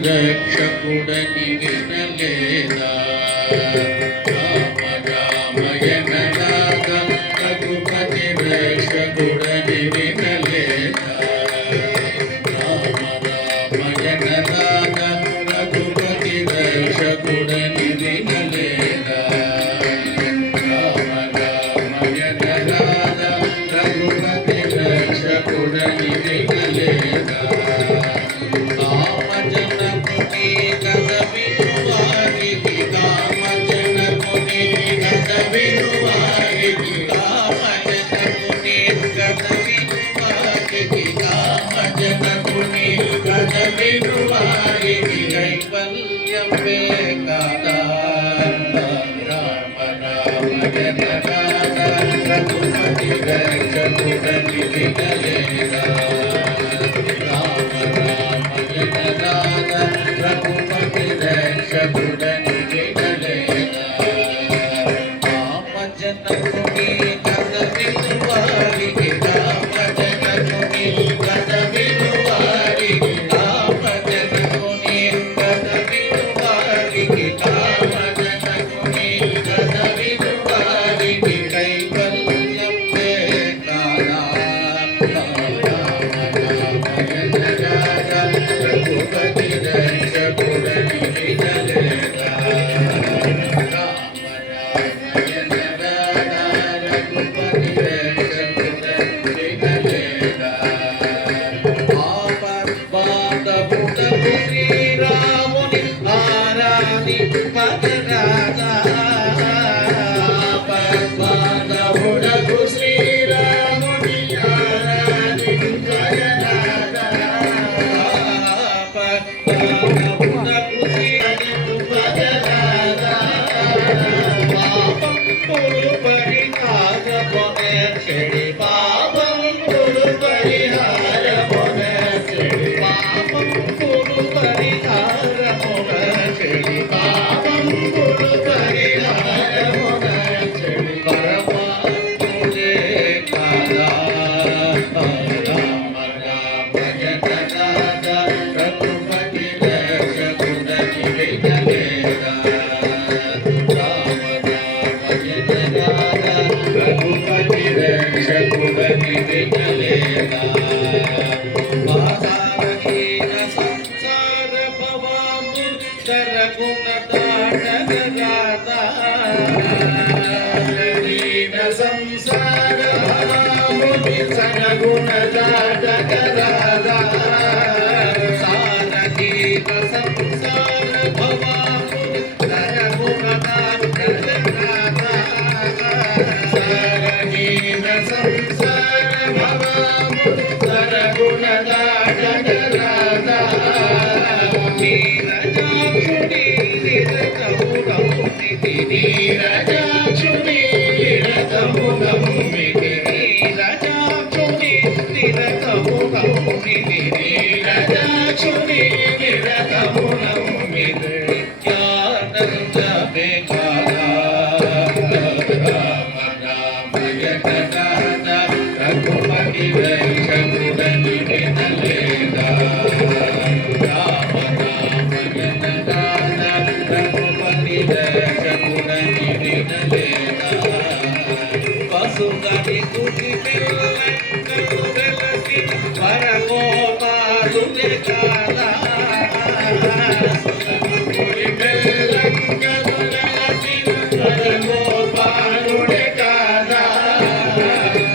రక్షకుడని వినలేదా రామ రామయన రాధ రఘుపతి రక్షకుడని వినలేదా రామ రామయన రాధ రఘుపతి రక్షకుడని వినలేదా రామ రామయన రాధ రఘుపతి రక్షకుడని వినలేదా రఘుపతి రక్షకుడని వినలేదా రామ రామ జనరాధ రఘుపతి రక్షకుడని వినలేదా రామ జనకుని కథ వినువారికి రామ జనకుని కథ వినువారికి రామ జనకుని కథ వినువారికి రామ జనకుని కథ వినువారికి శ్రీరాముని ఆరాధి పదరాధా పద్మాధవుడకు శ్రీరాముని ఆరాధి జయనాథా పద్మాధవుడకు శ్రీరాముని పదరాధా పాపం పురు పరిహార పొనే చెడి పాపం పురు పరిహార పొనే చెడి పాపం పురు పరిహార పొనే చెడి పాపం పురు పరిహార పొనే చెడి పరమాత్ముడే కాదా రామ రామ జనరాధ రఘుపతి రక్షకుడని వినలేదా రామ రామ జనరాధ రఘుపతి రక్షకుడని వినలేదా బాధారహీన సంసార భవామి సరగుణ దాటగరాధా హీన సంసార భవామి సరగుణ దాటగరాధా సారహీన సంసార భవామి సరగుణ దాటగరాధా సారహీన సంసార భవామి సరగుణ దాటగరాధా నీరజాక్షుని నిరతముగమునితి నీరజాక్షుని నిరతముగమునితి నీరజాక్షుని నిరతముగమునితి నీరజాక్షుని నిరతముగమునితి నిత్యానంద బేకారా రామ రామ జనరాధ రఘుపతి రక్షకుడని వినలేదా రామ రామ జనరాధ రఘుపతి రక్షకుడని వినలేదా వసుగని తుది పిల్లలు వెలసి వరగోపాలుడే కాదా వసుగని పిల్లలు వెలసి వరగోపాలుడే కాదా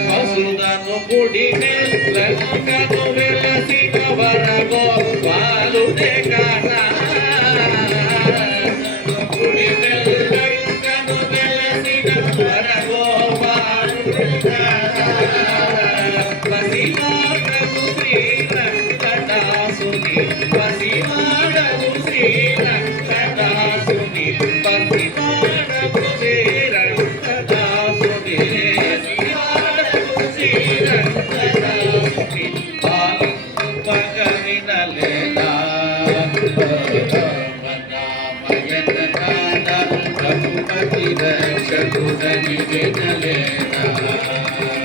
వసుగను గుడి నెల్లను వెలసిన వరగోపాలుడే కాదా గుడి నెల్లను వెలసిన వరగోపాలుడే కాదా